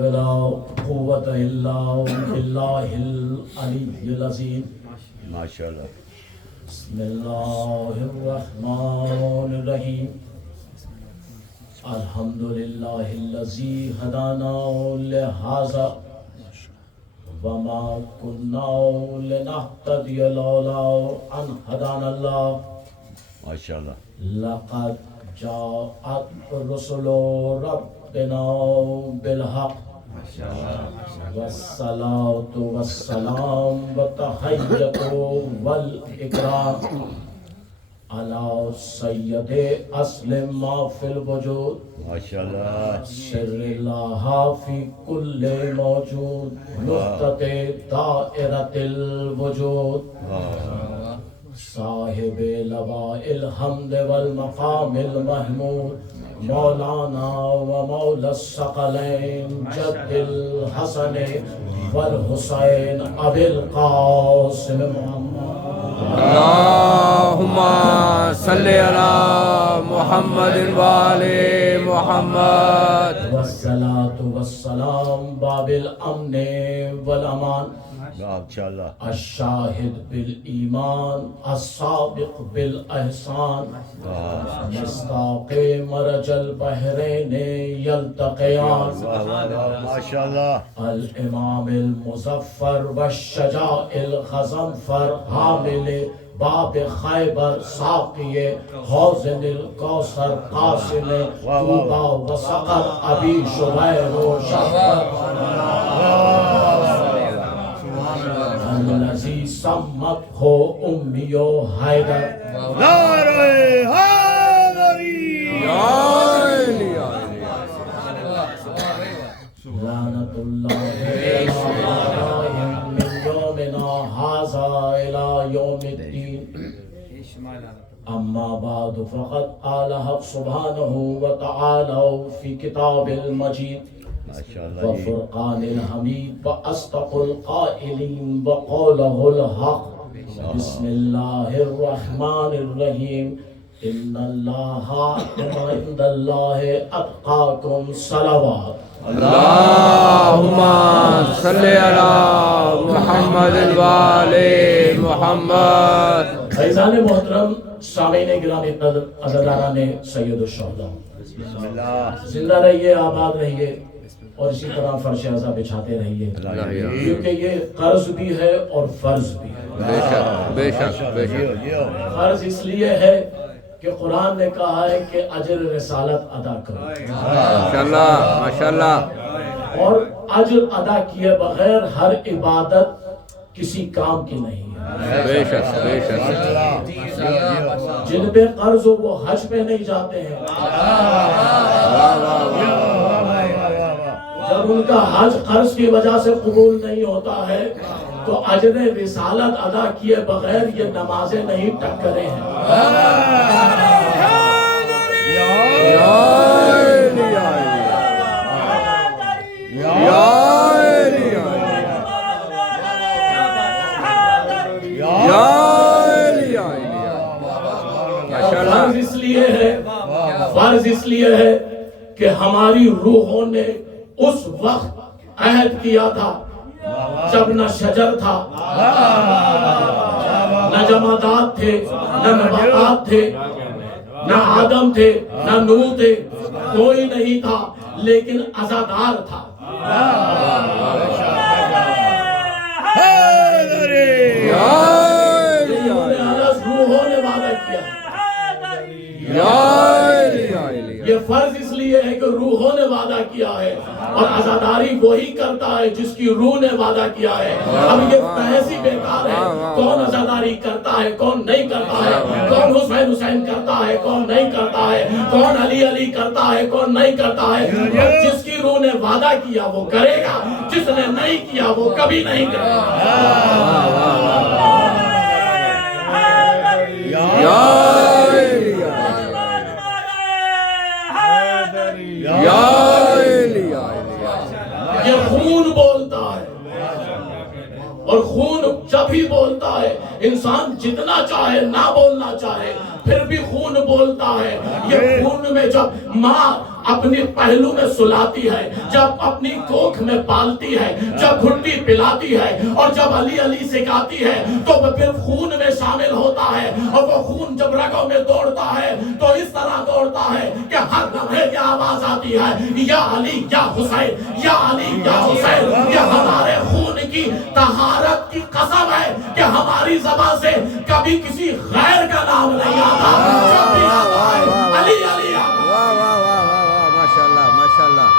ولا قوة إلا بالله العلي العظيم. ما شاء الله. بسم الله الرحمن الرحيم. الحمد لله الذي هدانا لهذا وما كنا لنهتدي لولا أن هدانا الله. ما شاء الله. لقد جاءت رسل ربنا بالحق والصلاة والسلام والتحية والإكرام على سيد أصل ما في الوجود. ما شاء الله. سر الله في كل موجود نقطة دائرة الوجود. صاحب لواء الحمد والمقام المحمود مولانا ومولى الثقلين جد الحسن والحسين أبي القاسم محمد. اللهم صل على محمد وآل محمد. والصلاة والسلام باب الأمن والأمان ما شاء الله. الشاهد بالإيمان السابق بالإحسان مصداق مرج البحرين يلتقيان. ما شاء الله. الإمام المظفر والشجاع الغضنفر حامل باب خیبر ساقی حوض الکوثر قاسم طوبى وسقر ابی شبیر و شفر الذي سمته أمي حيدر. نعرہ حیدری. لعنة الله عليهم من يومنا هذا إلى يوم الدين. أما بعد فقد قال حق سبحانه وتعالى في كتاب المجيد ما شاء الله. وفرقان الحميد وأصدق القائلين وقوله الحق. بسم الله الرحمن الرحيم. إن الله عند الله أتقاكم صلوات. اللهم صل على محمد وآل محمد. فیضان محترم سامعین گرامی عزیزان سید الشہداء، بسم اللہ. زندہ رہیے، آباد رہیے اور اسی طرح فرش عزا بچھاتے رہیے، کیونکہ یہ قرض بھی ہے اور فرض بھی ہے. بے شک بے شک بے شک. فرض اس لیے ہے کہ قرآن نے کہا ہے کہ اجر رسالت ادا کرو، ماشاءاللہ ماشاءاللہ. اور اجر ادا کیے بغیر ہر عبادت کسی کام کی نہیں ہے. بے شک بے شک. جن پہ قرض ہو وہ حج پہ نہیں جاتے ہیں. جب ان کا حج قرض کی وجہ سے قبول نہیں ہوتا ہے تو اجر رسالت ادا کیے بغیر یہ نمازیں نہیں ٹکرے ہیں. فرض اس لیے ہے کہ ہماری روحوں نے اس وقت عہد کیا تھا جب نہ شجر تھا، نہ جمادات تھے، نہ نباتات تھے، نہ آدم تھے، نہ نوح تھے، کوئی نہیں تھا لیکن عزادار تھا. روحوں نے وعدہ کیا. یہ فرض اس لیے ہے کہ روحوں نے وعدہ کیا ہے اور عزاداری وہی کرتا ہے جس کی روح نے وعدہ کیا ہے. اب یہ بحث ہی بیکار ہے کون عزاداری کرتا ہے کون نہیں کرتا ہے، کون حسین حسین کرتا ہے کون نہیں کرتا ہے، کون علی علی کرتا ہے کون نہیں کرتا ہے. جس کی روح نے وعدہ کیا وہ کرے گا، جس نے نہیں کیا وہ کبھی نہیں کرے گا. یہ خون بولتا ہے اور خون جب ہی بولتا ہے انسان جتنا چاہے نہ بولنا چاہے پھر بھی خون بولتا ہے. یہ خون میں جب ماں اپنی پہلو میں سلاتی ہے، جب اپنی کوکھ میں پالتی ہے، جب گھٹی پلاتی ہے، اور جب علی علی سکھاتی ہے تو وہ پھر خون میں شامل ہوتا ہے، اور وہ خون جب رگوں میں دوڑتا ہے تو اس طرح دوڑتا ہے کہ ہر لمحے یہ آواز آتی ہے، یا علی یا حسین، یا علی یا حسین۔ یہ ہمارے خون کی طہارت کی قسم ہے کہ ہماری زبان سے کبھی کسی غیر کا نام نہیں آتا، جب بھی آتا ہے علی علی آتا ہے۔ واہ واہ واہ واہ واہ، ماشاءاللہ ماشاءاللہ۔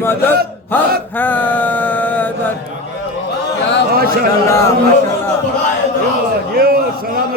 مدد حق حیدر۔ ماشاءاللہ ماشاءاللہ۔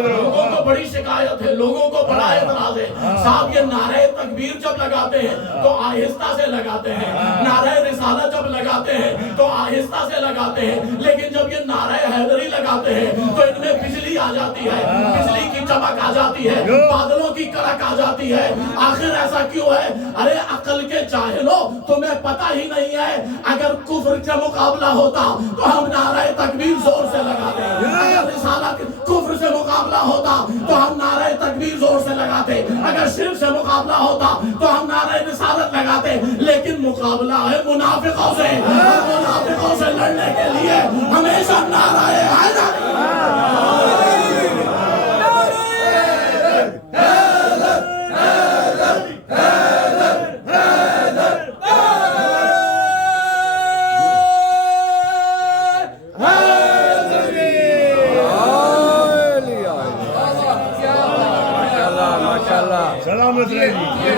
لوگوں کو بڑی شکایت ہے، لوگوں کو بڑا اعتراض ہے، صاحب یہ نعرہ تکبیر جب لگاتے ہیں تو آہستہ سے لگاتے ہیں، نعرہ رسالت جب لگاتے ہیں تو آہستہ سے لگاتے ہیں، لیکن جب یہ نعرہ حیدری لگاتے ہیں تو ان میں بجلی آ جاتی ہے، بجلی کی چمک آ جاتی ہے، بادلوں کی کڑک آ جاتی ہے۔ آخر ایسا کیوں ہے؟ ارے عقل کے جاہلو، تمہیں پتہ ہی نہیں ہے اگر کفر کا مقابلہ ہوتا تو ہم نعرہ تکبیر زور سے لگاتے ہیں، اگر رسالت کفر سے مقابلہ ہوتا تو ہم نعرہ تکبیر زور سے لگاتے، اگر شرک سے مقابلہ ہوتا تو ہم نعرہ رسالت لگاتے، لیکن مقابلہ ہے منافقوں سے، اور منافقوں سے لڑنے کے لیے ہمیشہ نعرہ حیدر۔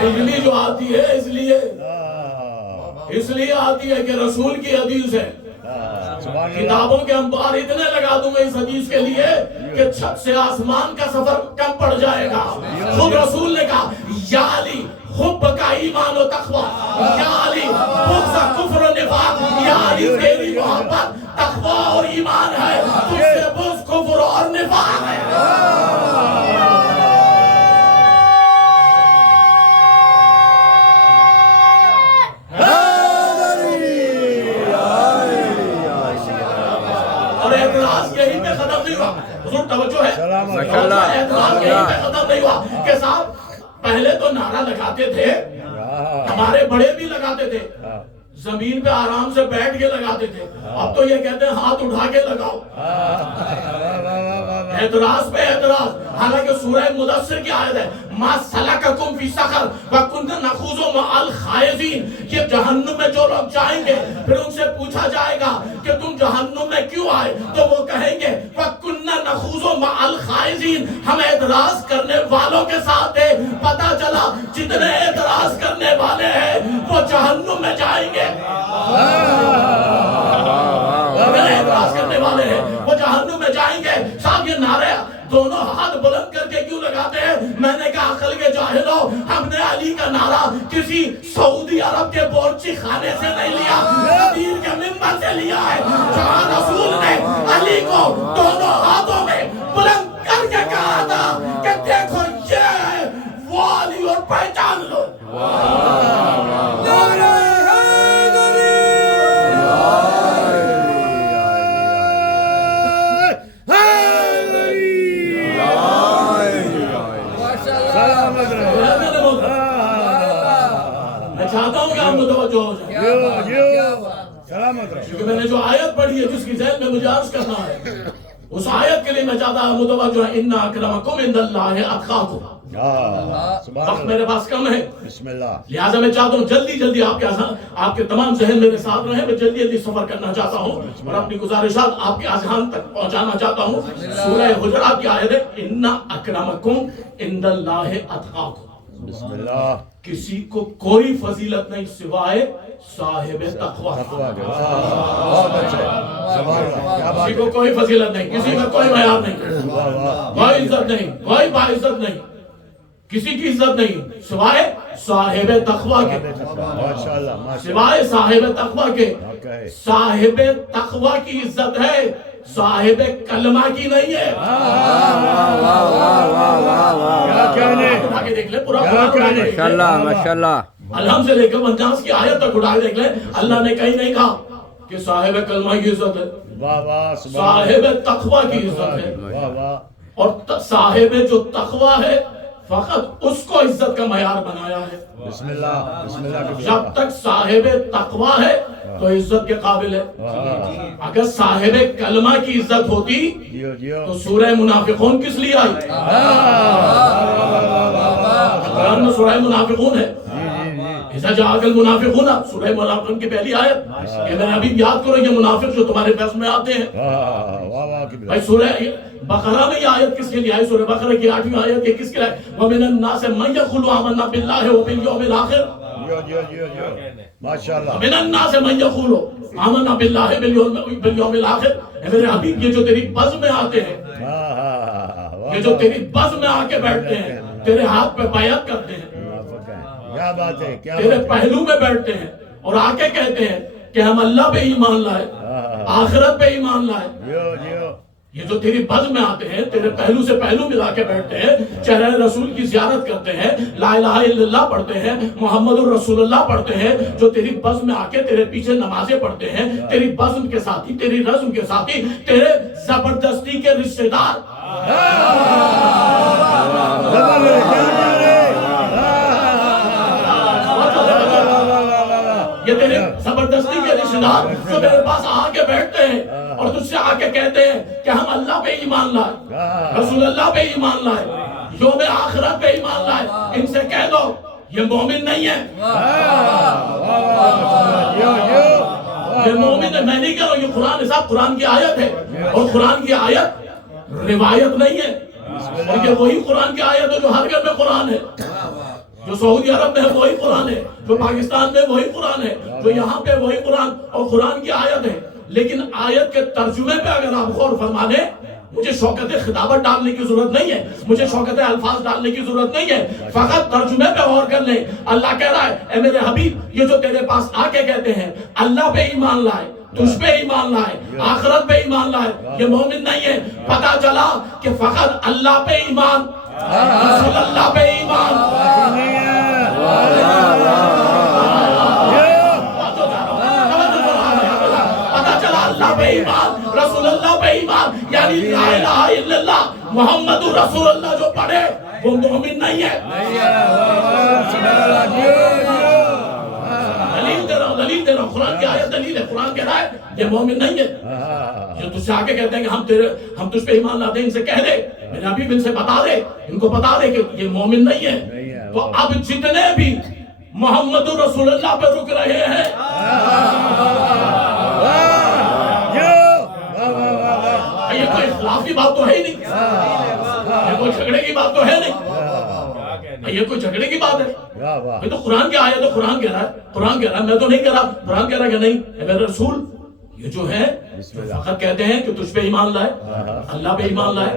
بجلی جو آتی ہے اس لیے آتی ہے کہ رسول کی حدیث ہے، کتابوں کے انبار اتنے لگا دوں گے اس حدیث کے لیے کہ چھت سے آسمان کا سفر کم پڑ جائے گا۔ خود رسول نے کہا یا علی حب کا ایمان و تقوی، یا علی بغض کفر و نفاق، یا علی تیری محبت تقوی اور ایمان ہے، تجھ سے بغض کفر اور نفاق ہے۔ یہی پہ ختم نہیں ہوا، حضور توجہ ہے، اعتراض یہی پہ ختم نہیں ہوا کہ صاحب پہلے تو نعرہ لگاتے تھے، ہمارے بڑے بھی لگاتے تھے، زمین پہ آرام سے بیٹھ کے لگاتے تھے، اب تو یہ کہتے ہیں ہاتھ اٹھا کے لگاؤ۔ اعتراض پہ اعتراض، حالانکہ سورہ مدثر کی آیت ہے ما سلککم فی سقر وکننا نخوض مع الخائضین، یہ جہنم میں جو لوگ جائیں گے پھر ان سے پوچھا جائے گا کہ تم جہنم میں کیوں آئے، تو وہ کہیں گے وکننا نخوض مع الخائضین، ہم اعتراض کرنے والوں کے ساتھ تھے، پتہ چلا جتنے اعتراض کرنے والے ہیں وہ جہنم میں جائیں گے، اعتراض کرنے والے ہیں وہ جہنم میں جائیں گے۔ صاحب یہ نعرہ دونوں ہاتھ بلند کر کے کیوں لگاتے ہیں؟ میں نے کہا عقل کے جاہلوں، ہم نے علی کا نعرہ کسی سعودی عرب کے بورچی خانے سے نہیں لیا، غدیر کے منبر سے لیا ہے، جہاں رسول نے علی کو دونوں ہاتھوں میں بلند کر کے کہا تھا کہ دیکھو یہ ہے وہ علی اور پہچان لو۔ میں چاہتا ہوں کہ آپ متوجہ ہو جائیں، کیونکہ میں نے جو آیت پڑھی ہے جس کی ذہن میں مجھے عرض کرنا ہے، اس آیت کے لیے میں چاہتا ہوں متوجہ ہے، ان اکرمکم عند اللہ اتقاکم۔ وقت میرے پاس کم ہے، بسم اللہ، لہٰذا میں چاہتا ہوں جلدی جلدی آپ کے تمام ذہن میرے ساتھ رہیں، میں جلدی جلدی سفر کرنا چاہتا ہوں اور اپنی گزارشات آپ کے اذہان تک پہنچانا چاہتا ہوں۔ سورہ حجرات کی آیت ہے ان اکرمکم عند اللہ اتقاکم۔ بسم اللہ، کسی کو کوئی فضیلت نہیں سوائے صاحب تقوی۔ بہت اچھا، کسی کو کوئی فضیلت نہیں، کسی کا کوئی معیار نہیں، کوئی عزت نہیں، کوئی باعزت نہیں، کسی کی عزت نہیں سوائے صاحب تقوی کے، سوائے صاحب تقوی کے۔ صاحب تقوی کی عزت ہے، صاحب کلمہ کی نہیں ہے۔ کیا کہنے، دیکھ لیں پورا ماشاءاللہ ماشاءاللہ۔ الحمد سے لے کر والناس کی آیت تک اٹھا دیکھ لیں، اللہ نے کہیں نہیں کہا کہ صاحب کلمہ کی عزت ہے، واہ واہ صاحب تقوی کی عزت ہے، واہ واہ اور صاحب جو تقوی ہے فقط اس کو عزت کا معیار بنایا ہے۔ بسم اللہ کی جب تک صاحب تقوی ہے تو عزت کے قابل ہے۔ اگر صاحب کلمہ کی عزت ہوتی جیو جیو تو سورہ منافقون کس لیے آئی؟ قرآن میں سورہ منافقون ہے، اذا جاءک المنافقون، سورہ منافقون کی پہلی آیت کہ میرے حبیب یاد کرو یہ منافق جو تمہارے پاس میں آتے ہیں۔ واہ واہ کی بھائی سورہ بقرہ میں یہ آیت کس کے لیے آئی؟ سورہ بقرہ کی 8ویں آیت یہ کس کے لیے آئی؟ وَمِنَ النَّاسِ مَن يَقُولُ آمَنَّا بِاللَّهِ وَبِالْيَوْمِ الْآخِرِ، جیو جیو جیو ماشاءاللہ وَمِنَ النَّاسِ مَن يَقُولُ آمَنَّا بِاللَّهِ وَبِالْيَوْمِ الْآخِرِ۔ اے میرے حبیب یہ جو تیری بزم میں آتے ہیں، یہ جو تیری بزم میں آ کے بیٹھتے ہیں، تیرے ہاتھ پہ بیعت کرتے ہیں، کیا بات ہے کیا تیرے بات پہلو میں بیٹھتے ہیں اور آ کے کہتے ہیں کہ ہم اللہ پہ ایمان لائے، آخرت پہ ایمان لائے، جیو جیو یہ جو تیری بزم میں آتے ہیں، تیرے پہلو سے پہلو ملا کے بیٹھتے ہیں، چہرہ رسول کی زیارت کرتے ہیں، لا الہ الا اللہ پڑھتے ہیں، محمد الرسول اللہ پڑھتے ہیں، جو تیری بزم میں آ کے تیرے پیچھے نمازیں پڑھتے ہیں، تیری بزم کے ساتھی، تیری رزم کے ساتھی، تیرے زبردستی کے رشتہ دار، یہ تیرے زبردستی کے رشتہ دار جو میرے پاس آ کے بیٹھتے ہیں اور تجھ سے آ کے کہتے ہیں کہ ہم اللہ پہ ایمان لائے، رسول اللہ پہ ایمان لائے، یوم آخرت پہ ایمان لائے، ان سے کہہ دو یہ مومن نہیں ہے، یہ مومن ہے۔ میں نہیں کہہ رہا ہوں، یہ قرآن صاحب قرآن کی آیت ہے، اور قرآن کی آیت روایت نہیں ہے، اور یہ وہی قرآن کی آیت ہے جو ہر گھر میں قرآن ہے، جو سعودی عرب میں ہے وہی قرآن ہے، جو پاکستان میں وہی قرآن ہے، جو یہاں پہ وہی قرآن اور قرآن کی آیت ہے۔ لیکن آیت کے ترجمے پہ اگر آپ غور فرما لیں، مجھے شوکت خطابت ڈالنے کی ضرورت نہیں ہے، مجھے شوکت الفاظ ڈالنے کی ضرورت نہیں ہے، فقط ترجمے پہ غور کر لیں۔ اللہ کہہ رہا ہے اے میرے حبیب یہ جو تیرے پاس آ کے کہتے ہیں اللہ پہ ایمان لائے، تجھ پہ ایمان لائے، آخرت پہ ایمان لائے، یہ مومن نہیں ہے۔ پتا چلا کہ فقط اللہ پہ ایمان، رسول اللہ پہ ایمان، پتا چلا اللہ پہ ایمان، رسول اللہ پہ ایمان، یعنی لا الہ الا اللہ محمد رسول اللہ جو پڑھے وہ مومن نہیں ہے۔ دلیل دے رہا ہوں، قرآن کی آیت دلیل ہے، قرآن کہہ رہا ہے یہ مومن نہیں ہے۔ جو تجھ سے آگے کہتے ہیں کہ ہم تجھ پہ ایمان لاتے ہیں، ان سے کہہ دے میرے حبیب، ان سے بتا دے، ان کو بتا دے کہ یہ مومن نہیں ہے۔ تو اب جتنے بھی محمد رسول اللہ پہ رک رہے ہیں، یہ کوئی اختلاف کی بات تو ہے ہی نہیں، یہ کوئی جھگڑے کی بات تو ہے نہیں، یہ کوئی جھگڑے کی بات ہے، یہ تو قرآن کی آیت ہے، قرآن کہہ رہا ہے، قرآن کہہ رہا ہے، میں تو نہیں کہہ رہا، قرآن کہہ رہا ہے کہ نہیں اے میرے رسول یہ جو ہے فقط کہتے ہیں کہ تجھ پہ ایمان لائے، اللہ پہ ایمان لائے،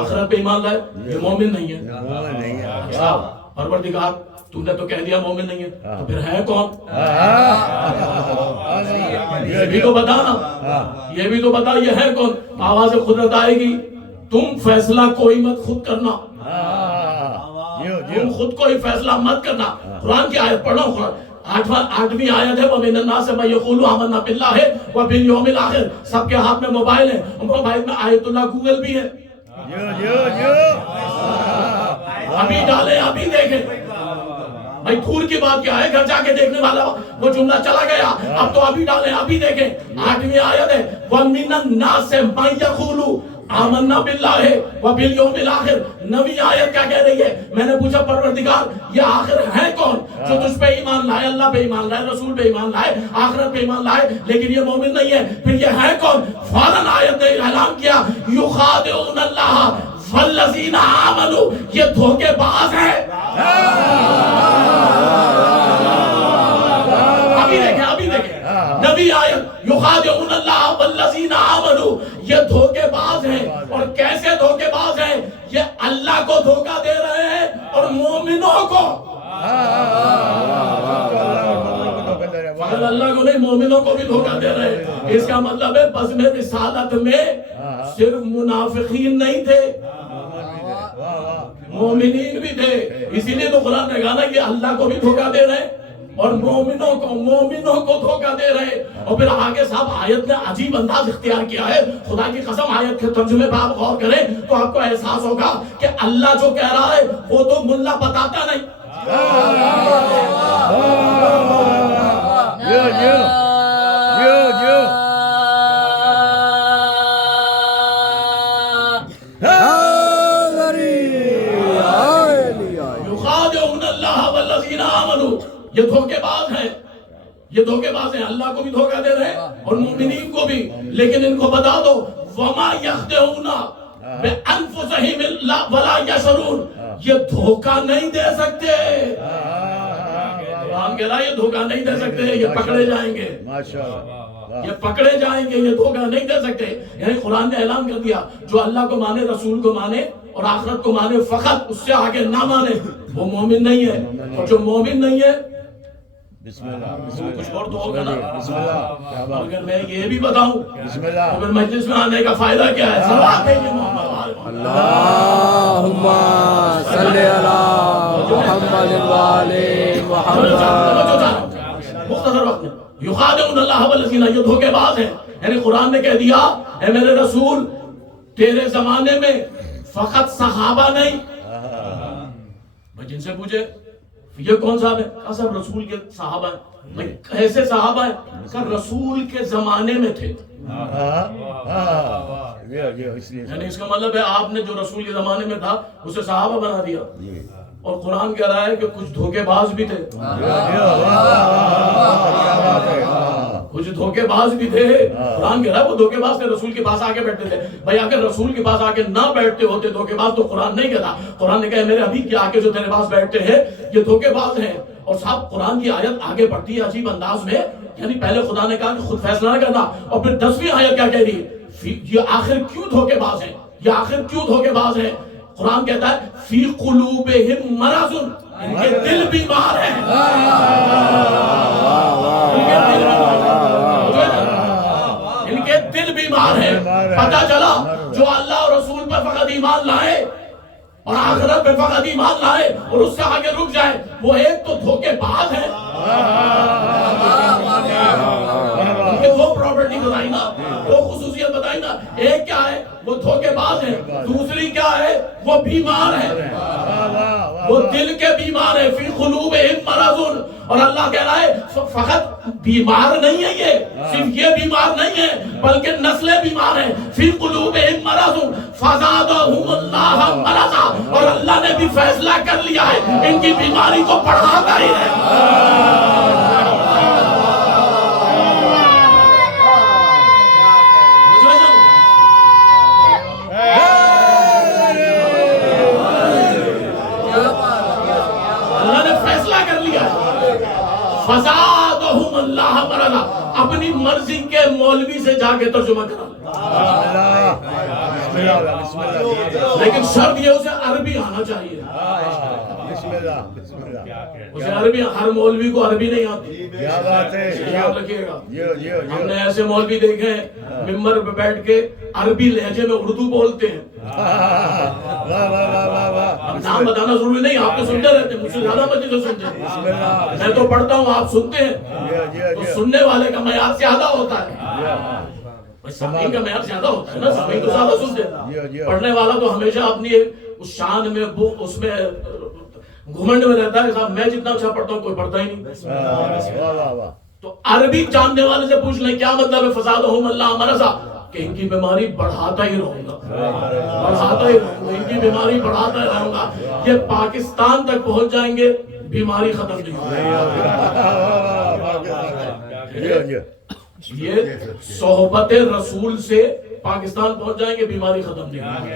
آخرت پہ ایمان لائے، یہ مومن نہیں ہے۔ اچھا پروردگار تو نے تو کہہ دیا مومن نہیں ہے، تو پھر ہے کون؟ یہ بھی تو بتا نا، یہ بھی تو بتا یہ ہے کون؟ آواز قدرت آئے گی، تم فیصلہ کوئی مت خود کرنا، تم خود کوئی فیصلہ مت کرنا۔ قرآن کی آیت پڑھو، آٹھویں آیت ہے وَمِنَ النَّاسِ مَن يَقُولُ آمَنَّا بِاللَّهِ وَبِالْيَوْمِ الْآخِرِ۔ سب کے ہاتھ میں موبائل ہے، موبائل میں آیت اللہ گوگل بھی ہے، ابھی ڈالیں ابھی دیکھیں۔ بھائی دور کی بات کیا ہے، گھر جا کے دیکھنے والا وہ جملہ چلا گیا، اب تو ابھی ڈالیں ابھی دیکھیں۔ آٹھویں آیت ہے وَمِنَ النَّاسِ مَن يَقُولُ آمنا باللہ وبالیوم الآخر۔ نویں آیت کیا کہہ رہی ہے؟ میں نے پوچھا پروردگار یہ آخر ہے کون جو تجھ پہ ایمان لائے، اللہ پہ ایمان لائے، رسول پہ ایمان لائے، آخرت پہ ایمان لائے، لیکن یہ مومن نہیں ہے، پھر یہ ہے کون؟ فوراً آیت نے اعلان کیا یخادعون اللہ والذین آمنوا، یہ دھوکے باز ہے۔ ابھی دیکھیں نبی آیت یخادعون اللہ والذین آمنوا، یہ دھوکے باز ہیں، اور کیسے دھوکے باز ہیں؟ یہ اللہ کو دھوکہ دے رہے ہیں اور مومنوں کو، اللہ کو نہیں مومنوں کو بھی دھوکہ دے رہے ہیں۔ اس کا مطلب ہے بزم رسالت میں صرف منافقین نہیں تھے، مومنین بھی تھے، اسی لیے تو قرآن نے کہا نا کہ اللہ کو بھی دھوکہ دے رہے ہیں اور مومنوں کو دھوکہ دے رہے. اور پھر آگے صاحب آیت نے عجیب انداز اختیار کیا ہے. خدا کی قسم آیت کے ترجمے پہ آپ غور کریں تو آپ کو احساس ہوگا کہ اللہ جو کہہ رہا ہے وہ تو ملا بتاتا نہیں. یخادعون اللہ والذین آمنوا. یہ دھوکے باز ہیں, یہ دھوکے باز ہیں, اللہ کو بھی دھوکہ دے رہے ہیں اور مومنین کو بھی. لیکن ان کو بتا دو وما یخدعون بانفسہم ولا یشعرون. یہ دھوکہ نہیں دے سکتے. قرآن کہہ رہا ہے یہ دھوکہ نہیں دے سکتے, یہ پکڑے جائیں گے, یہ پکڑے جائیں گے, یہ دھوکہ نہیں دے سکتے. یعنی قرآن نے اعلان کر دیا جو اللہ کو مانے, رسول کو مانے اور آخرت کو مانے, فقط اس سے آگے نہ مانے وہ مومن نہیں ہے. اور جو مومن نہیں ہے بسم اللہ, کچھ اور تو ہوگا نا. بسم اللہ. اگر میں یہ بھی بتاؤں بسم اللہ. تو پھر مجلس میں آنے کا فائدہ کیا ہے؟ صلوات ہے محمد اللہم صلی علی محمد وعلی محمد. مختصر وقت میں یخادعون اللہ والذین, یہ دھوکے باز ہیں. یعنی قرآن نے کہہ دیا اے میرے رسول تیرے زمانے میں فقط صحابہ نہیں. میں جن سے پوچھے یہ کون صاحب ہے, کہا صاحب رسول کے صحابہ ہیں. میں کیسے صحابہ ہیں؟ کہا رسول کے زمانے میں تھے. یعنی اس کا مطلب ہے آپ نے جو رسول کے زمانے میں تھا اسے صحابہ بنا دیا. اور قرآن کہہ رہا ہے کہ کچھ دھوکے باز بھی تھے, کچھ دھوکے باز بھی تھے. قرآن کہہ رہا ہے وہ دھوکے باز تھے, رسول کے پاس آگے بیٹھتے تھے. بھائی اگر رسول کے پاس آگے نہ بیٹھتے ہوتے دھوکے باز, تو قرآن نہیں کہتا. قرآن نے کہا میرے ابھی کے آگے جو تیرے پاس بیٹھتے ہیں یہ دھوکے باز ہیں. اور صاحب قرآن کی آیت آگے بڑھتی ہے عجیب انداز میں. یعنی پہلے خدا نے کہا کہ خود فیصلہ نہ کرنا, اور پھر 10ویں آیت کیا کہہ رہی ہے؟ یہ آخر کیوں دھوکے باز ہیں, یہ آخر کیوں دھوکے باز ہیں؟ قرآن کہتا ہے فی قلوبہم مرض, ان کے دل بیمار ہیں. ان کے دل بیمار ہیں. پتہ چلا جو اللہ اور رسول پر فقط ایمان لائے اور آخرت پہ فقط ایمان لائے اور اس سے آگے رک جائے وہ ایک تو دھوکے باز ہیں. ان کے دو پراپرٹی بتائی نا, دو خصوصیت بتائی نا. ایک کیا ہے؟ وہ دھوکے باز ہیں. دوسری کیا ہے؟ وہ بیمار ہیں, وہ دل کے بیمار ہیں. فی قلوبہم مرض. اور اللہ کہہ رہا ہے فقط بیمار نہیں ہے, یہ صرف یہ بیمار نہیں ہے بلکہ نسلیں بیمار ہیں. فی قلوبہم مرض فزادہم اللہ مرضا. اور اللہ نے بھی فیصلہ کر لیا ہے ان کی بیماری کو بڑھاتا ہی ہے. فزادہم اللہ مرضا. اپنی مرضی کے مولوی سے جا کے ترجمہ کرا, لیکن شرط یہ اسے عربی آنا چاہیے. اسے عربی, ہر مولوی کو عربی نہیں آتی. کیا بات ہے, یاد رکھیے گا. ہم نے ایسے مولوی دیکھے ہیں ممبر پہ بیٹھ کے عربی لہجے میں اردو بولتے ہیں. اب نام بتانا ضروری نہیں, آپ تو سنتے رہتے ہیں, مجھ سے زیادہ بچے تو سنتے ہیں. میں تو پڑھتا ہوں, آپ سنتے ہیں, تو سننے والے کا معیار زیادہ ہوتا ہے. سامعین کا معیار زیادہ ہوتا ہے نا, سامعین تو زیادہ سنتے ہیں. پڑھنے والا تو ہمیشہ اپنی اس شان میں اس میں گھمنڈ میں رہتا ہے صاحب میں جتنا اچھا پڑھتا ہوں کوئی پڑھتا ہی نہیں. تو عربی جاننے والے سے پوچھ لیں کیا مطلب ہے فزادہم اللہ مرضا, کہ ان کی بیماری بڑھاتا ہی رہوں گا, بڑھاتا ہی رہوں گا, ان کی بیماری بڑھاتا ہی رہوں گا. یہ پاکستان تک پہنچ جائیں گے بیماری ختم نہیں ہوگی. یہ صحبت رسول سے پاکستان پہنچ جائیں گے بیماری ختم نہیں ہوگی.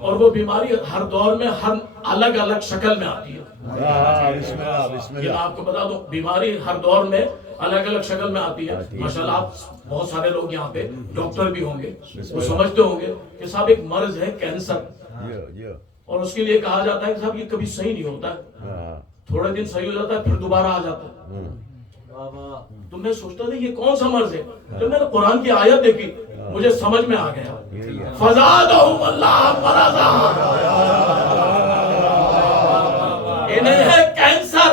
اور وہ بیماری ہر دور میں ہر الگ الگ شکل میں آتی ہے. یہ آپ کو بتا دوں بیماری ہر دور میں الگ الگ شکل میں آتی ہے. ماشاءاللہ آپ بہت سارے لوگ یہاں پہ ڈاکٹر بھی ہوں گے, وہ سمجھتے ہوں گے کہ صاحب ایک مرض ہے کینسر, اور اس کے لیے کہا جاتا ہے کہ صاحب یہ کبھی صحیح نہیں ہوتا ہے, تھوڑے دن صحیح ہو جاتا ہے پھر دوبارہ آ جاتا ہے. تو میں سوچتا تھا یہ کون سا مرض ہے. جب میں نے قرآن کی آیت دیکھی مجھے سمجھ میں آ گیا, فزادہم اللہ مرضا. انہیں ہے کینسر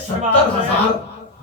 70,000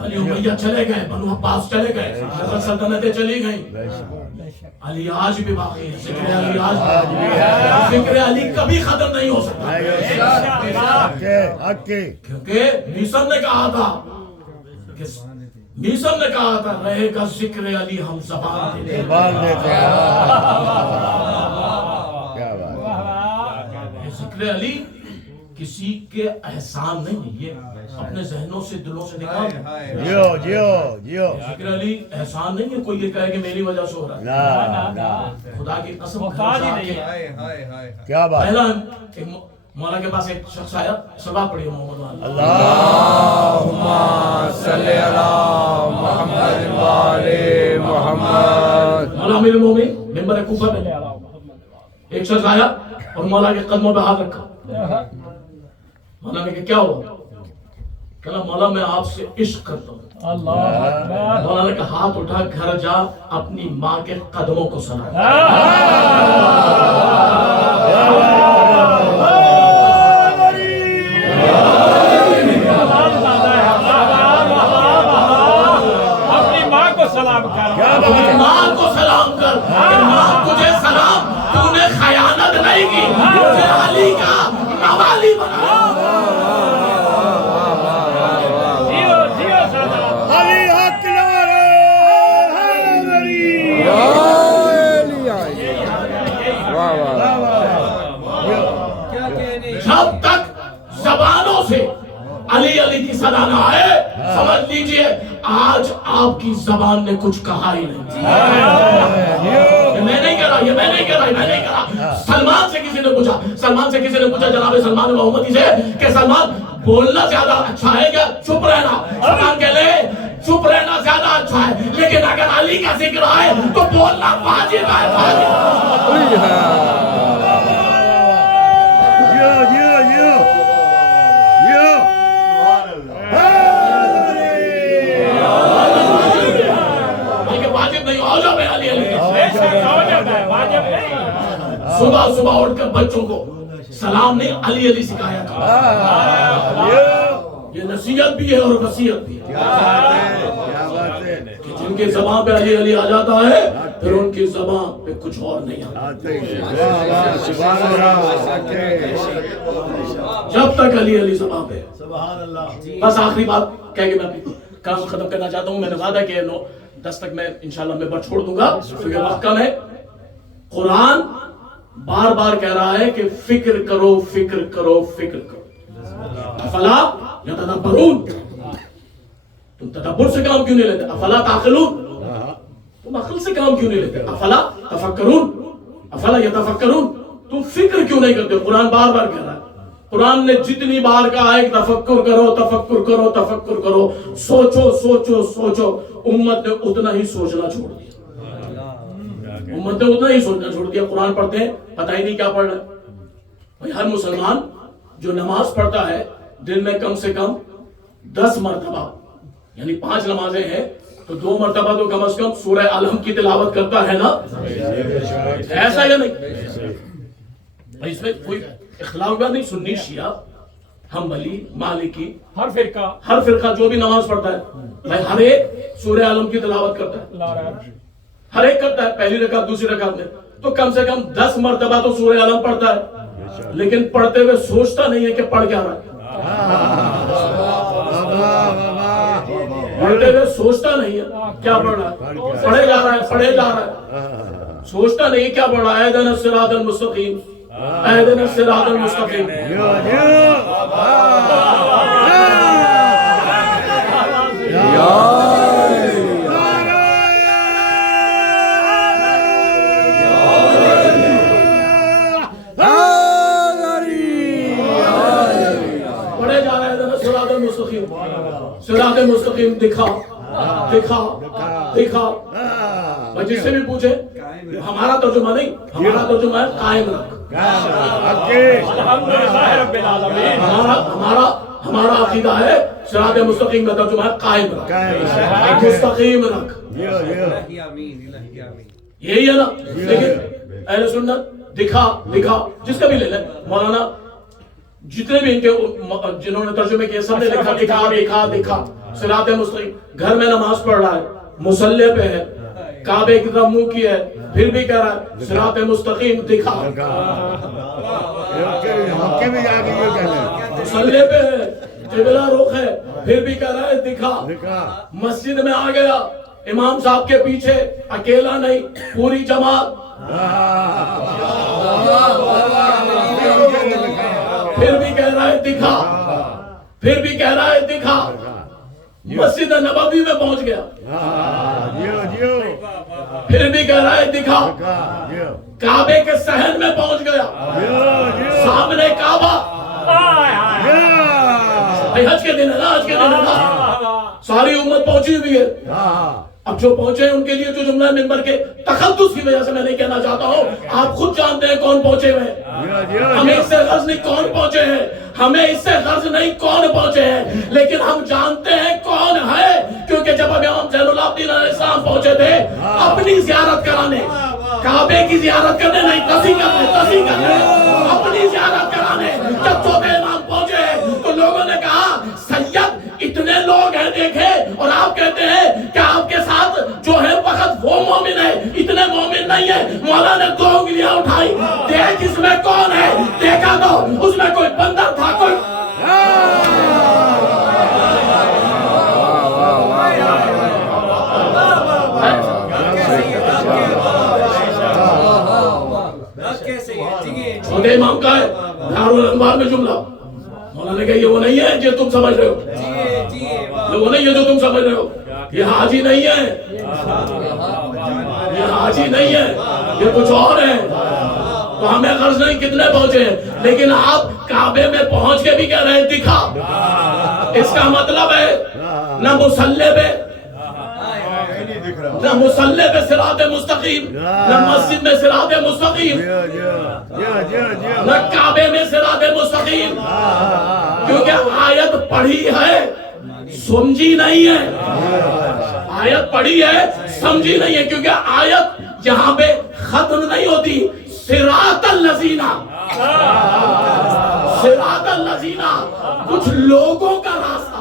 علی امیہ چلے گئے، بنو عباس چلے گئے، مغل سلطنتیں چلی گئیں، علی آج بھی باقی ہے، ذکر علی آج بھی باقی ہے، ذکر علی کبھی ختم نہیں ہو سکتا، کیونکہ میسر نے کہا تھا رہے گا ذکر علی ہم زبان دیتے ہیں، ذکر علی کسی کے احسان نہیں، یہ اپنے ذہنوں سے دلوں سے نکال، ذکر علی احسان نہیں ہے، کوئی یہ کہے کہ میری وجہ سے ہو رہا ہے، خدا کی قسم کیا بات. پہلا ایک مولا کے پاس ایک شخص آیا، سبا پڑھی محمد والا، اللہم صلی علی محمد وآل محمد. مولا امیر المومنین ممبر کوفہ پہ ایک شخص آیا اور مولا کے قدموں پہ ہاتھ رکھا، مولا نے کہا کیا ہوا؟ کہا مولا میں آپ سے عشق کرتا ہوں. مولا نے کہا ہاتھ اٹھا، گھر جا اپنی ماں کے قدموں کو سلام. اپنی ماں کو سلام کر کہ ماں تجھے سلام، تو نے خیانت نہیں کی، مجھے علی کا موالی بنا. جب تک زبانوں سے علی علی کی صدا نہ آئے، سمجھ لیجئے آج آپ کی زبان نے کچھ کہا ہی نہیں. یہ میں نہیں کہہ رہا. سلمان سے کسی نے پوچھا جناب سلمان محمدی سے کہ سلمان بولنا زیادہ اچھا ہے کیا چپ رہنا؟ سلمان کہہ لے چپ رہنا زیادہ اچھا ہے، لیکن اگر علی کا ذکر آئے تو بولنا واجب ہے. صبح صبح اٹھ کر بچوں کو سلام نہیں علی علی سکھایا تھا. یہ نصیحت بھی ہے اور وصیت بھی ہے کہ جن کی زبان پہ علی علی آ جاتا ہے پھر ان کی زبان پہ کچھ اور نہیں آتا. جب تک علی علی زبان پہ. بس آخری بات کہہ کے میں اپنی کام ختم کرنا چاہتا ہوں. میں نے وعدہ کیا 9-10 تک میں انشاءاللہ میں بڑھ چھوڑ دوں گا کیونکہ وقت کم ہے. قرآن بار بار کہہ رہا ہے کہ فکر کرو فکر کرو فکر کرو. افلا یتدبرون، تم تدبر سے کام کیوں نہیں لیتے؟ افلا تعقلون، تم عقل سے کام کیوں نہیں لیتے؟ افلا تفکرون، افلا یتفکرون، تم فکر کیوں نہیں کرتے؟ قرآن بار بار کہہ رہا ہے. قرآن نے جتنی بار کہا ہے کہ تفکر کرو تفکر کرو تفکر کرو، سوچو سوچو سوچو، امت نے اتنا ہی سوچنا چھوڑ دیا. امت نے اتنا ہی سوچنا چھوڑ دیا. قرآن پڑھتے ہیں پتہ ہی نہیں کیا پڑھ رہے. بھائی ہر مسلمان جو نماز پڑھتا ہے دن میں کم سے کم 10 مرتبہ، یعنی 5 نمازیں ہیں تو 2 مرتبہ تو کم از کم سورہ الحم کی تلاوت کرتا ہے نا؟ ایسا یا نہیں؟ بھائی اس میں کوئی اختلاف بات نہیں. سنی شیعہ حنبلی مالکی ہر فرقہ جو بھی نماز پڑھتا ہے بھائی ہر ایک سورہ الحم کی تلاوت کرتا ہے، ہر ایک کرتا ہے. پہلی رکعت دوسری رکعت میں تو کم سے کم 10 مرتبہ تو سورہ الحم پڑھتا ہے، لیکن پڑھتے ہوئے سوچتا نہیں ہے کہ پڑھ کیا رہا ہے. پڑھتے ہوئے سوچتا نہیں ہے کیا پڑھ رہا ہے، پڑھے جا رہا ہے، سوچتا نہیں ہے کیا پڑھ رہا ہے. اہدنا الصراط المستقیم، اہدنا الصراط المستقیم. صراط مستقیم دکھا دکھا دکھا. میں جس سے بھی پوچھے ہمارا ترجمہ نہیں، ہمارا ترجمہ ہے قائم رکھ. ہمارا عقیدہ ہے صراط مستقیم کا ترجمہ ہے قائم رکھ، مستقیم رکھ. یہی ہے نا. لیکن اہل سنت دکھا دکھا جس کا بھی لے لیں. مولانا جتنے بھی ان کے جنہوں نے ترجمے کیے سب نے لکھا دکھا دکھا دکھا. صراط مستقیم. گھر میں نماز پڑھ رہا ہے, مصلی پہ ہے, کعبے کی طرف منہ کیا ہے, پھر بھی کہہ رہا ہے صراط مستقیم دکھا. مصلی پہ ہے, قبلہ رخ ہے, پھر بھی کہہ رہا ہے دکھا. مسجد میں آ گیا, امام صاحب کے پیچھے, اکیلا نہیں, پوری جماعت, پھر بھی کہہ رہا ہے دکھا, پھر بھی کہہ رہا ہے دکھا. مسجد نبوی میں پہنچ گیا, پھر بھی کہہ رہا ہے دکھا. کعبے کے صحن میں پہنچ گیا, سامنے کعبہ. حج کے دن ہے نا, حج کے دن ہے نا, ساری امت پہنچی ہوئی ہے. اب جو پہنچے ہیں ان کے لیے جو جملہ ہے ممبر کے تخصص کی وجہ سے میں نہیں کہنا چاہتا ہوں, آپ خود جانتے ہیں کون پہنچے ہوئے ہیں. ہمیں اس سے غرض نہیں کون پہنچے ہیں, ہمیں اس سے غرض نہیں کون پہنچے ہیں, لیکن ہم جانتے ہیں کون ہے. کیونکہ جب امام زین العابدین علیہ السلام پہنچے تھے اپنی زیارت کرانے, کعبے کی زیارت کرنے نہیں, تصحیح کرنے, اپنی زیارت کرانے. جب چوتھے امام پہنچے تو لوگوں نے کہا سید اتنے لوگ ہیں دیکھے, اور آپ کہتے ہیں کہ آپ کے ساتھ جو ہے وقت وہ مومن ہے, اتنے مومن نہیں ہے. مولا نے 2 انگلیاں اٹھائی, دیکھ اس میں کون ہے. دیکھا تو اس میں کوئی بندر تھا, کوئی چھوٹے امام کا ہے دارالانوار میں جملہ. مولا نے کہا یہ وہ نہیں ہے جو تم سمجھ رہے ہو, یہ وہ نہیں ہے جو تم سمجھ رہے ہو. یہ حاجی نہیں ہے, یہ حاجی نہیں ہے, یہ کچھ اور ہے. تو ہمیں غرض نہیں کتنے پہنچے ہیں, لیکن آپ کعبے میں پہنچ کے بھی کہہ رہے ہیں دکھا. اس کا مطلب ہے نہ مصلی پہ, نہ مصلی پہ صراط مستقیم, نہ مسجد میں صراط مستقیم, نہ کعبے میں صراط مستقیم. کیونکہ آیت پڑھی ہے سمجھی نہیں ہے, آیت پڑھی ہے سمجھی نہیں ہے. کیونکہ آیت یہاں پہ ختم نہیں ہوتی. صراط الذین, صراط الذین کچھ لوگوں کا راستہ.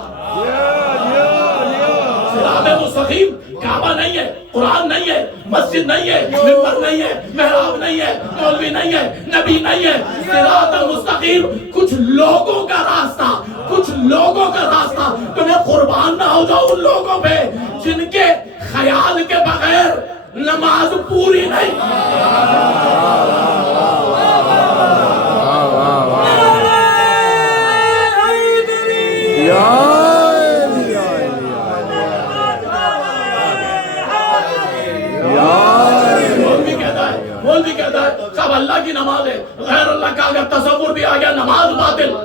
صراط مستقیم کعبہ نہیں ہے, قرآن نہیں ہے, مسجد نہیں ہے, ممبر نہیں ہے, محراب نہیں ہے, مولوی نہیں ہے, نبی نہیں ہے. صراط مستقیم کچھ لوگوں کا راستہ, کچھ لوگوں کا راستہ. تو میں قربان نہ ہو جاؤں ان لوگوں پہ جن کے خیال کے بغیر نماز پوری نہیں. مولوی کہتا ہے صاحب اللہ کی نماز ہے, غیر اللہ کا اگر تصور بھی آ گیا نماز باطل.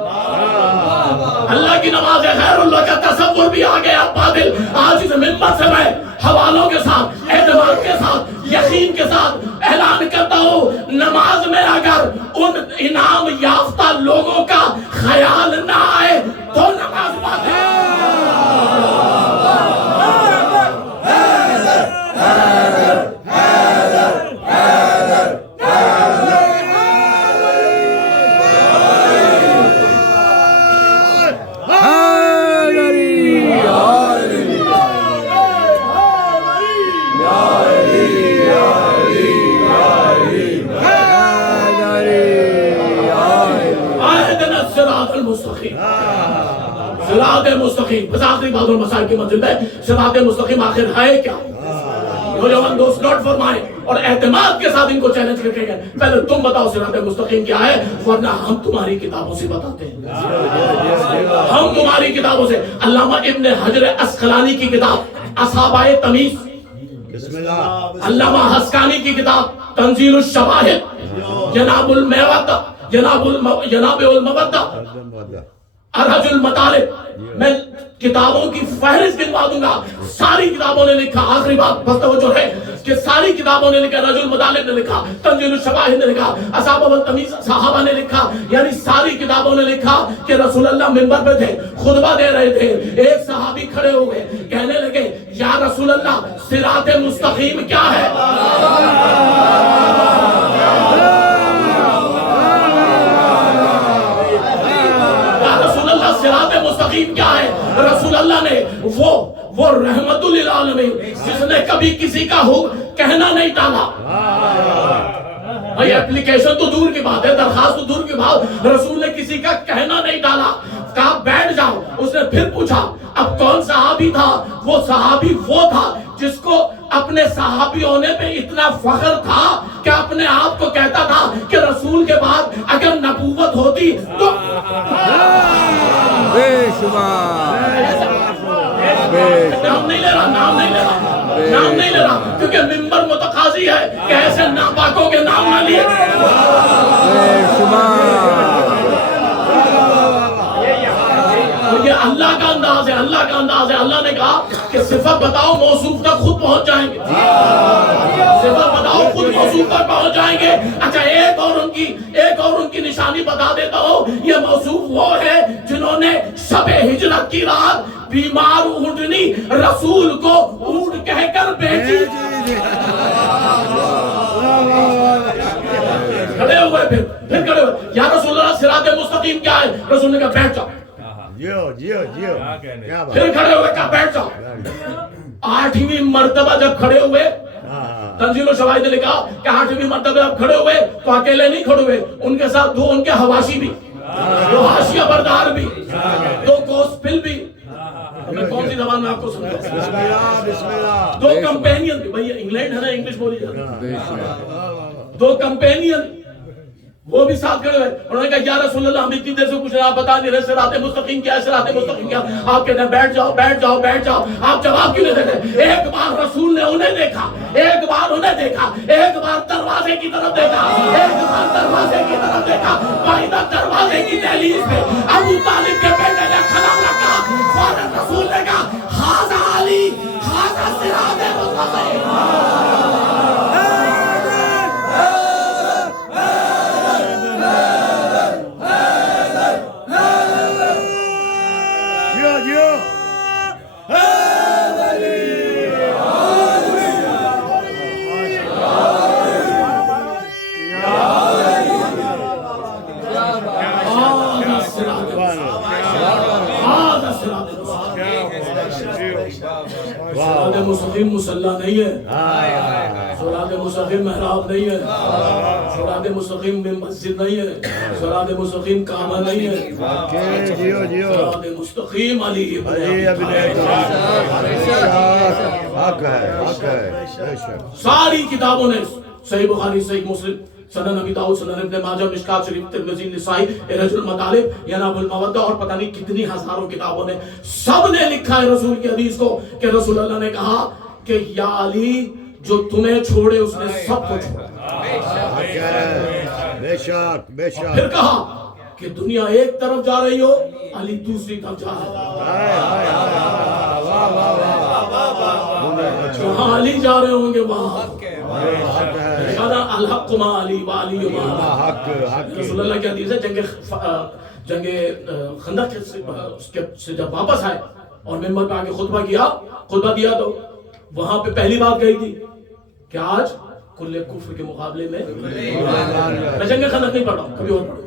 اللہ کی نماز ہے, غیر اللہ کا تصور بھی آ گیا باطل. آج اس ممبر سے میں حوالوں کے ساتھ, اعتماد کے ساتھ, یقین کے ساتھ اعلان کرتا ہوں, نماز میں اگر ان انعام یافتہ لوگوں کا خیال نہ آئے تو نماز باطل. صراط مستقیم بس آخری بات اور مسائل کی منزل ہے. صراط مستقیم آخر ہے کیا؟ نوجوان دوست نوٹ فرمائیں اور اعتماد کے ساتھ ان کو چیلنج کر کے گئے, پہلے تم بتاؤ صراط مستقیم کیا ہے, ورنہ ہم تمہاری کتابوں سے بتاتے ہیں. ہم تمہاری کتابوں سے. علامہ ابن حجر عسقلانی کی کتاب اصحابۂ تمیز, علامہ حسکانی کی کتاب تنزیل الشواہد, جناب المودہ, ارحج المطالب. میں کتابوں کی فہرست گنوا دوں گا. ساری کتابوں نے لکھا, آخری بات بس توجہ ہے کہ ساری کتابوں نے لکھا, ارحج المطالب نے لکھا, تنزیل الشواہد نے لکھا, اصحاب التمیز صحابہ نے لکھا, یعنی ساری کتابوں نے لکھا کہ رسول اللہ منبر پہ تھے, خطبہ دے رہے تھے. ایک صحابی کھڑے ہوئے کہنے لگے یا رسول اللہ صراط مستقیم کیا ہے؟ صراط مستقیم مستقیم کیا ہے؟ رسول اللہ نے وہ رحمت للعالمین جس نے کبھی کسی کا کہنا نہیں ٹالا. بھائی اپلیکیشن تو دور کی بات ہے, درخواست تو دور کی بات, رسول نے کسی کا کہنا نہیں ڈالا, کہا بیٹھ جاؤ. اس نے پھر پوچھا اب کون صحابی تھا؟ وہ صحابی وہ تھا جس کو اپنے صحابی ہونے پہ اتنا فخر تھا کہ اپنے آپ کو کہتا تھا کہ رسول کے بعد اگر نبوت ہوتی تو بے شمار نام نہیں لے رہا کیونکہ ممبر متقاضی ہے کہ ایسے ناپاکوں کے نام نہ لیے. بے شمار یہ اللہ کا انداز ہے, اللہ نے کہا کہ صفت بتاؤ موصوف تک خود پہنچ جائیں گے. صفت بتاؤ خود موصوف تک پہنچ جائیں گے. اچھا ایک اور ان کی نشانی بتا دیتا ہوں. یہ موصوف وہ ہے جنہوں نے شب ہجرت کی رات بیمار اونٹنی رسول کو اونٹ کہہ کر بیچی. کھڑے ہوئے پھر کھڑے ہوئے, یا رسول اللہ صراط مستقیم کیا ہے؟ رسول نے کہا بیٹھ جاؤ. پھر کھڑے ہوئے کہا بیٹھ جاؤ. 8ویں مرتبہ جب کھڑے ہوئے, تنزیل و شواہد نے لکھا کہ 8ویں مرتبہ جب کھڑے ہوئے تو اکیلے نہیں کھڑے ہوئے, ان کے ساتھ 2 ان کے حواشی بھی, 2 حاشیہ بردار بھی, 2 گوسپل بھی. میں کون سی زبان میں آپ کو سمجھا, 2 کمپینین بھی. بھئی انگلینڈ ہے نا, انگلش بولی جاتی ہے. 2 کمپینین وہ بھی ساتھ کھڑے ہوئے. انہوں نے کہا یا رسول اللہ ہم اتنی دیر سے پوچھ رہے ہیں, آپ بتا نہیں رہے صراط مستقیم کیا ہے, صراط مستقیم کیا. آپ کہتے ہیں بیٹھ جاؤ. آپ جواب کیوں نہیں دیتے؟ ایک بار رسول نے انہیں دیکھا, ایک بار دروازے کی طرف دیکھا, وحیدہ دروازے کی دہلیز پہ ابو طالب کے بیٹے نے قدم رکھا. فوراً رسول نے کہا ھذا علی ھذا صراط مستقیم. صراط مستقیم مسلح نہیں ہے, صراط مستقیم محراب نہیں ہے, صراط مستقیم مسجد نہیں ہے, صراط مستقیم کعبہ نہیں ہے, صراط مستقیم علی ابن ساری کتابوں نے, صحیح بخاری, صحیح مسلم, سنن نبی داؤد, سنن ابن ماجہ, مشکات شریف, ترمذی, نسائی, رجل المطالب, یناب المودہ اور پتہ نہیں کتنی ہزاروں کتابوں نے, سب نے لکھا ہے رسول کی حدیث کو کہ رسول اللہ نے کہا کہ یا علی جو تمہیں چھوڑے اس نے سب کو چھوڑا. بے شک. پھر کہا کہ دنیا ایک طرف جا رہی ہو, علی دوسری طرف جا رہا ہے. جہاں علی جا رہے ہوں گے وہاں الحق ما علی وعلی ما الحق. رسول اللہ کی حدیث ہے جنگ خندق سے جب واپس آئے اور ممبر پہ آگے خطبہ دیا تو وہاں پہ پہلی بات کہی تھی کہ آج کل کفر کے مقابلے میں جنگ خندق نہیں پڑھا, کبھی اور پڑھوں.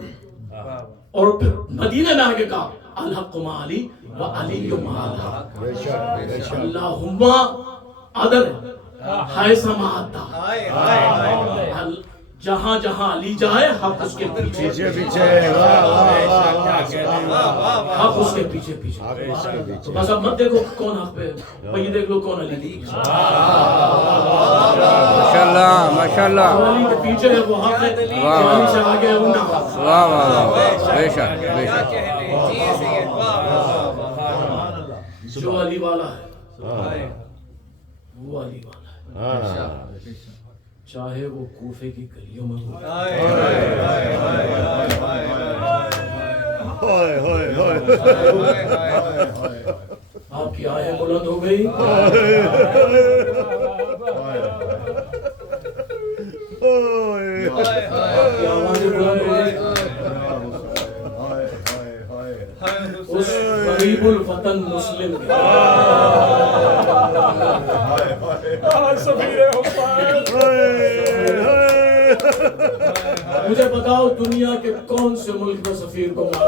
اور پھر مدینہ میں آگے کہا الحق ما علی وعلی ما الحق. اللہم عدل ہائے سماعتا, جہاں جہاں علی جائے حق اس کے پیچھے, حق اس کے پیچھے. تو بس اب مت دیکھو کون حق پہ, وہی دیکھ لو کون علی. ماشاءاللہ علی کے پیچھے ہے وہ حق ہے, علی سے آگے ہے وہ نہ. بے شک. جو علی والا ہے وہ علی والا ہے, چاہے وہ کوفے کی گلیوں میں ہو. آپ کی آہیں بلند ہو گئی, آپ کی آوازیں بلند ہو گئی. اس غریب الفتن مسلم کے مجھے بتاؤ دنیا کے کون سے ملک میں سفیر کو مارا؟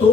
2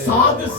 7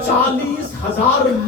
40,000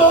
2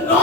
9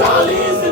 40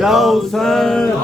Ya Hüseyin